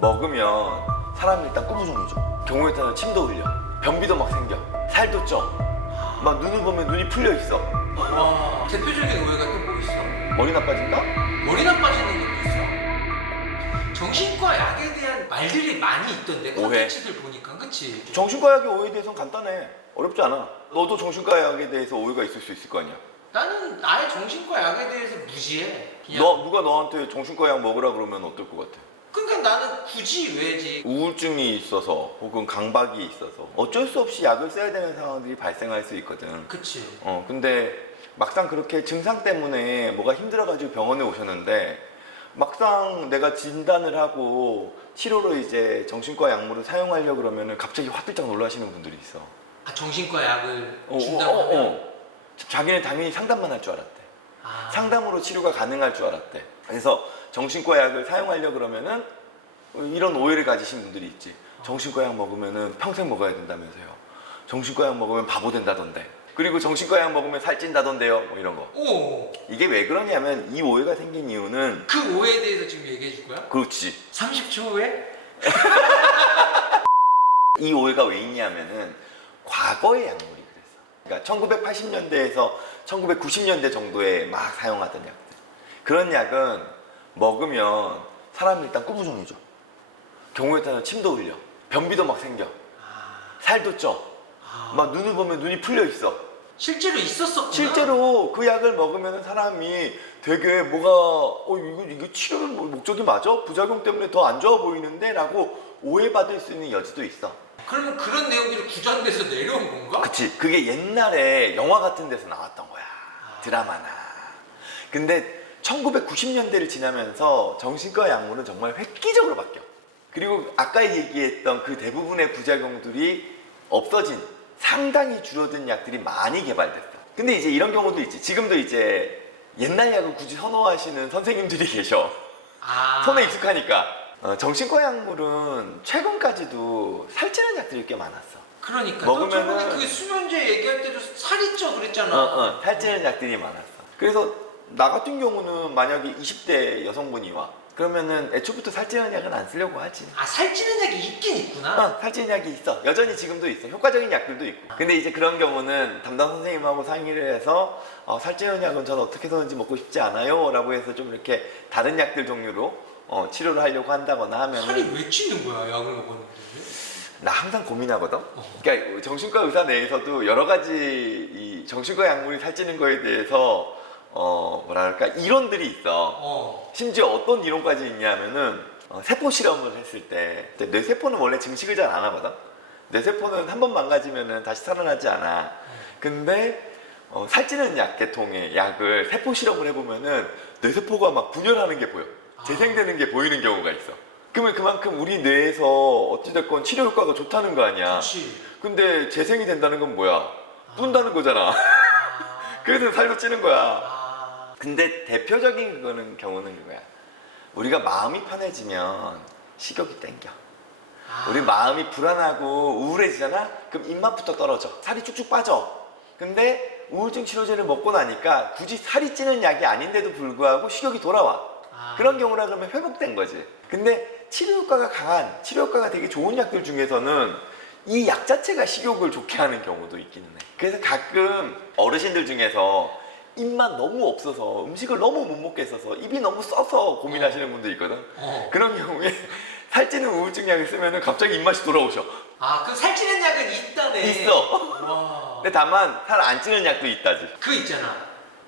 먹으면 사람이 일단 꾸부종이죠. 경우에 따라서 침도 흘려, 변비도 막 생겨, 살도 쪄, 막 눈을 보면 눈이 풀려 있어. 와, 대표적인 오해가 또 뭐 있어? 머리 나빠진다? 머리 나빠지는 것도 있어. 정신과 약에 대한 말들이 많이 있던데 오해. 콘텐츠들 보니까, 그치? 정신과 약의 오해에 대해서는 간단해. 어렵지 않아. 너도 정신과 약에 대해서 오해가 있을 수 있을 거 아니야. 나는 아예 정신과 약에 대해서 무지해. 그냥. 누가 너한테 정신과 약 먹으라 그러면 어떨 것 같아? 그러니까 나는 굳이 왜지? 우울증이 있어서 혹은 강박이 있어서 어쩔 수 없이 약을 써야 되는 상황들이 발생할 수 있거든. 그치. 근데 막상 그렇게 증상 때문에 뭐가 힘들어가지고 병원에 오셨는데 막상 내가 진단을 하고 치료로 이제 정신과 약물을 사용하려고 그러면은 갑자기 화들짝 놀라시는 분들이 있어. 아, 정신과 약을 준다고 하면? 자기는 당연히 상담만 할 줄 알았대. 아. 상담으로 치료가 가능할 줄 알았대. 그래서 정신과 약을 사용하려고 그러면은 이런 오해를 가지신 분들이 있지. 정신과 약 먹으면은 평생 먹어야 된다면서요. 정신과 약 먹으면 바보 된다던데. 그리고 정신과 약 먹으면 살찐다던데요. 뭐 이런 거. 오. 이게 왜 그러냐면 이 오해가 생긴 이유는 그 오해에 대해서 지금 얘기해 줄 거야? 그렇지. 30초 후에? 이 오해가 왜 있냐면은 과거의 약물이 그랬어. 그러니까 1980년대에서 1990년대 정도에 막 사용하던 약들. 그런 약은 먹으면 사람이 일단 꾸부종이죠. 경우에 따라서 침도 흘려, 변비도 막 생겨, 살도 쪄, 막 눈을 보면 눈이 풀려 있어. 실제로 있었었구나. 실제로 그 약을 먹으면 사람이 되게 뭐가 이거 치료 목적이 맞아? 부작용 때문에 더 안 좋아 보이는데? 라고 오해받을 수 있는 여지도 있어. 그러면 그런 내용들이 구전돼서 내려온 건가? 그치. 그게 옛날에 영화 같은 데서 나왔던 거야. 드라마나. 근데 1990년대를 지나면서 정신과 약물은 정말 획기적으로 바뀌어. 그리고 아까 얘기했던 그 대부분의 부작용들이 없어진, 상당히 줄어든 약들이 많이 개발됐어. 근데 이제 이런 경우도 있지. 지금도 이제 옛날 약을 굳이 선호하시는 선생님들이 계셔. 손에 익숙하니까. 정신과 약물은 최근까지도 살찌는 약들이 꽤 많았어. 그러니까 먹으면은- 저번에 그 수면제 얘기할 때도 살이 쪄 그랬잖아. 살찌는 약들이 많았어. 그래서 나 같은 경우는 만약에 20대 여성분이 와. 그러면은 애초부터 살찌는 약은 안 쓰려고 하지. 아, 살찌는 약이 있긴 있구나. 살찌는 약이 있어. 여전히 지금도 있어. 효과적인 약들도 있고. 근데 이제 그런 경우는 담당 선생님하고 상의를 해서 살찌는 약은 저는 어떻게 해서든지 먹고 싶지 않아요. 라고 해서 좀 이렇게 다른 약들 종류로 치료를 하려고 한다거나 하면은 살이 왜 찌는 거야, 약을 먹었는데? 나 항상 고민하거든. 그러니까 정신과 의사 내에서도 여러 가지 이 정신과 약물이 살찌는 거에 대해서 뭐랄까 이론들이 있어. 심지어 어떤 이론까지 있냐면은 세포 실험을 했을 때 뇌 세포는 원래 증식을 잘 안 하거든. 뇌 세포는 한 번 망가지면은 다시 살아나지 않아. 근데 살찌는 약 계통의 약을 세포 실험을 해보면은 뇌 세포가 막 분열하는 게 보여. 재생되는 게 보이는 경우가 있어. 그러면 그만큼 우리 뇌에서 어찌됐건 치료 효과가 좋다는 거 아니야. 그렇지. 근데 재생이 된다는 건 뭐야? 뿜다는 거잖아. 그래서 살도 찌는 거야. 근데 대표적인 경우는 그거야. 우리가 마음이 편해지면 식욕이 땡겨. 우리 마음이 불안하고 우울해지잖아? 그럼 입맛부터 떨어져. 살이 쭉쭉 빠져. 근데 우울증 치료제를 먹고 나니까 굳이 살이 찌는 약이 아닌데도 불구하고 식욕이 돌아와. 그런 경우라 그러면 회복된 거지. 근데 치료 효과가 강한, 치료 효과가 되게 좋은 약들 중에서는 이 약 자체가 식욕을 좋게 하는 경우도 있기는 해. 그래서 가끔 어르신들 중에서 입맛 너무 없어서 음식을 너무 못 먹겠어서 입이 너무 써서 고민하시는 분도 있거든. 그런 경우에 살찌는 우울증 약을 쓰면 갑자기 입맛이 돌아오셔. 그 살찌는 약은 있다네. 있어. 와. 근데 다만 살 안 찌는 약도 있다지. 그 있잖아.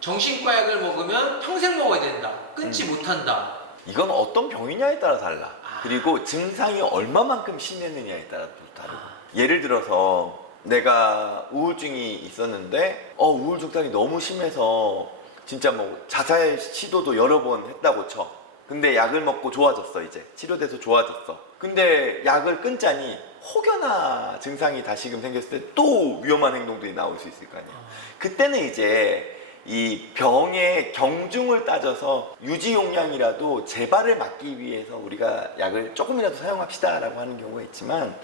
정신과 약을 먹으면 평생 먹어야 된다. 끊지 못한다. 이건 어떤 병이냐에 따라 달라. 그리고 증상이 얼마만큼 심했느냐에 따라 또 다르고. 예를 들어서 내가 우울증이 있었는데 우울 증상이 너무 심해서 진짜 뭐 자살 시도도 여러 번 했다고 쳐. 근데 약을 먹고 좋아졌어. 이제 치료돼서 좋아졌어. 근데 약을 끊자니 혹여나 증상이 다시금 생겼을 때 또 위험한 행동들이 나올 수 있을 거 아니야. 그때는 이제 이 병의 경중을 따져서 유지 용량이라도 재발을 막기 위해서 우리가 약을 조금이라도 사용합시다 라고 하는 경우가 있지만,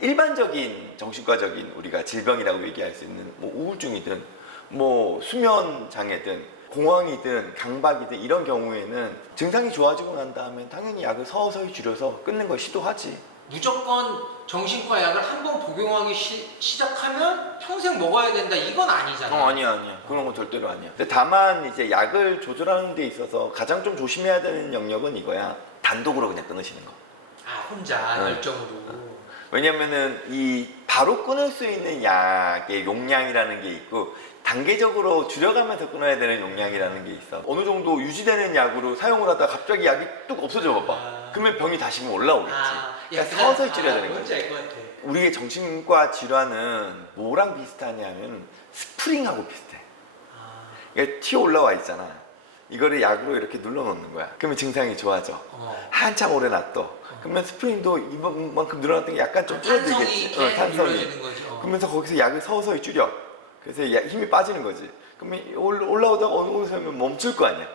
일반적인 정신과적인 우리가 질병이라고 얘기할 수 있는 뭐 우울증이든 뭐 수면 장애든 공황이든 강박이든 이런 경우에는 증상이 좋아지고 난 다음에 당연히 약을 서서히 줄여서 끊는 걸 시도하지. 무조건 정신과 약을 한 번 복용하기 시작하면 평생 먹어야 된다 이건 아니잖아. 아니야. 그런 건 절대로 아니야. 근데 다만 이제 약을 조절하는 데 있어서 가장 좀 조심해야 되는 영역은 이거야. 단독으로 그냥 끊으시는 거. 아 혼자 네. 열정으로. 왜냐면은 이 바로 끊을 수 있는 약의 용량이라는 게 있고 단계적으로 줄여가면서 끊어야 되는 용량이라는 게 있어. 어느 정도 유지되는 약으로 사용을 하다가 갑자기 약이 뚝 없어져 봐봐. 그러면 병이 다시 올라오겠지. 그러니까 서서히 줄여야 되는 뭔지 거지. 알 것 같아. 우리의 정신과 질환은 뭐랑 비슷하냐면 스프링하고 비슷해. 그러니까 튀어 올라와 있잖아. 이거를 약으로 이렇게 눌러놓는 거야. 그러면 증상이 좋아져. 한참 오래 놔둬. 그러면 스프링도 이만큼 늘어났던 게 약간 좀 줄어들겠지. 탄성이 늘어지는 거죠. 그러면서 거기서 약을 서서히 줄여. 그래서 힘이 빠지는 거지. 그러면 올라오다가 어느 곳에 면 멈출 거 아니야.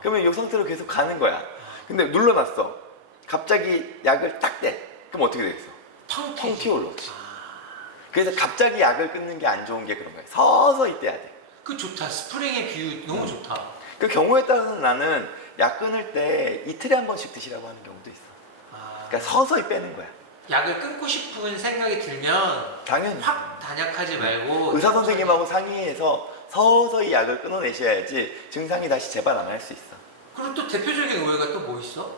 그러면 이 상태로 계속 가는 거야. 근데 눌러놨어. 갑자기 약을 딱 떼. 그럼 어떻게 되겠어? 텅 튀어 올라오지. 그래서 갑자기 약을 끊는 게 안 좋은 게 그런 거야. 서서히 떼야 돼. 그 좋다. 스프링의 비유 너무 좋다. 그 경우에 따라서는 나는 약 끊을 때 이틀에 한 번씩 드시라고 하는 경우도 있어. 그러니까 서서히 빼는 거야. 약을 끊고 싶은 생각이 들면 당연히. 확 단약하지 말고 의사 선생님하고 상의해서 서서히 약을 끊어내셔야지 증상이 다시 재발 안 할 수 있어. 그리고 또 대표적인 오해가 또 뭐 있어?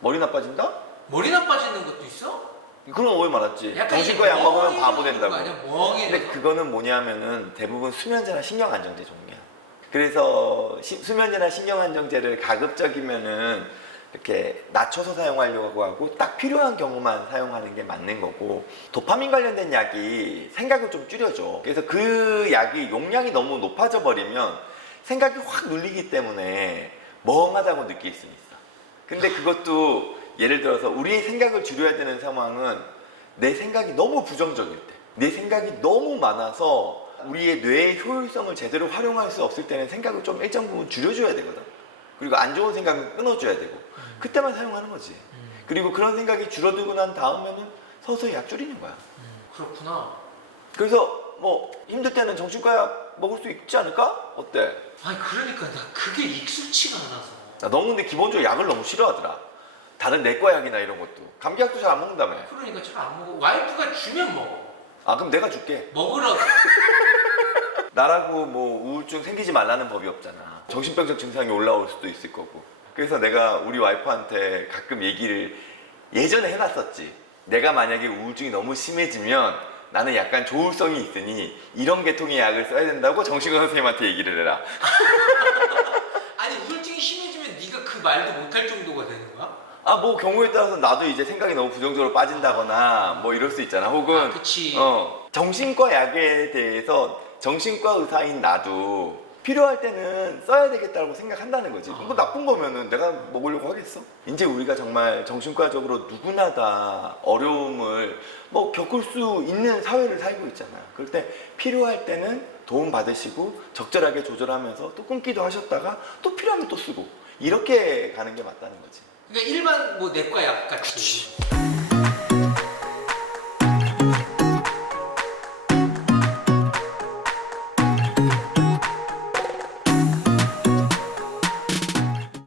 머리 나빠진다? 머리 나빠지는 것도 있어? 그런 오해 많았지. 약간 정신과 약 먹으면 바보 된다고. 아니야? 멍해져서. 근데 그거는 뭐냐면은 대부분 수면제나 신경안정제 종류야. 그래서 수면제나 신경안정제를 가급적이면은 이렇게 낮춰서 사용하려고 하고 딱 필요한 경우만 사용하는 게 맞는 거고, 도파민 관련된 약이 생각을 좀 줄여줘. 그래서 그 약이 용량이 너무 높아져 버리면 생각이 확 눌리기 때문에 멍하다고 느낄 수는 있어. 근데 그것도 예를 들어서 우리의 생각을 줄여야 되는 상황은 내 생각이 너무 부정적일 때, 내 생각이 너무 많아서 우리의 뇌의 효율성을 제대로 활용할 수 없을 때는 생각을 좀 일정 부분 줄여줘야 되거든. 그리고 안 좋은 생각은 끊어줘야 되고, 그때만 사용하는 거지. 그리고 그런 생각이 줄어들고 난 다음에는 서서히 약 줄이는 거야. 그렇구나. 그래서 뭐 힘들 때는 정신과 약 먹을 수 있지 않을까? 어때? 아니 그러니까 나 그게 익숙치가 않아서. 나 너무 근데 기본적으로 약을 너무 싫어하더라. 다른 내과 약이나 이런 것도. 감기약도 잘 안 먹는다며. 그러니까 잘 안 먹어. 와이프가 주면 먹어. 아 그럼 내가 줄게. 먹으라고. 나라고 뭐 우울증 생기지 말라는 법이 없잖아. 정신병적 증상이 올라올 수도 있을 거고. 그래서 내가 우리 와이프한테 가끔 얘기를 예전에 해놨었지. 내가 만약에 우울증이 너무 심해지면 나는 약간 조울성이 있으니 이런 계통의 약을 써야 된다고 정신과 선생님한테 얘기를 해라. 아니 우울증이 심해지면 네가 그 말도 못할 정도가 되는 거야? 아 뭐 경우에 따라서 나도 이제 생각이 너무 부정적으로 빠진다거나 뭐 이럴 수 있잖아. 혹은 그치. 정신과 약에 대해서 정신과 의사인 나도 필요할 때는 써야 되겠다고 생각한다는 거지. 뭐 나쁜 거면은 내가 먹으려고 하겠어? 이제 우리가 정말 정신과적으로 누구나 다 어려움을 뭐 겪을 수 있는 사회를 살고 있잖아. 그럴 때 필요할 때는 도움 받으시고 적절하게 조절하면서 또 끊기도 하셨다가 또 필요하면 또 쓰고 이렇게 가는 게 맞다는 거지. 그러니까 일반 뭐 내과 약 같이.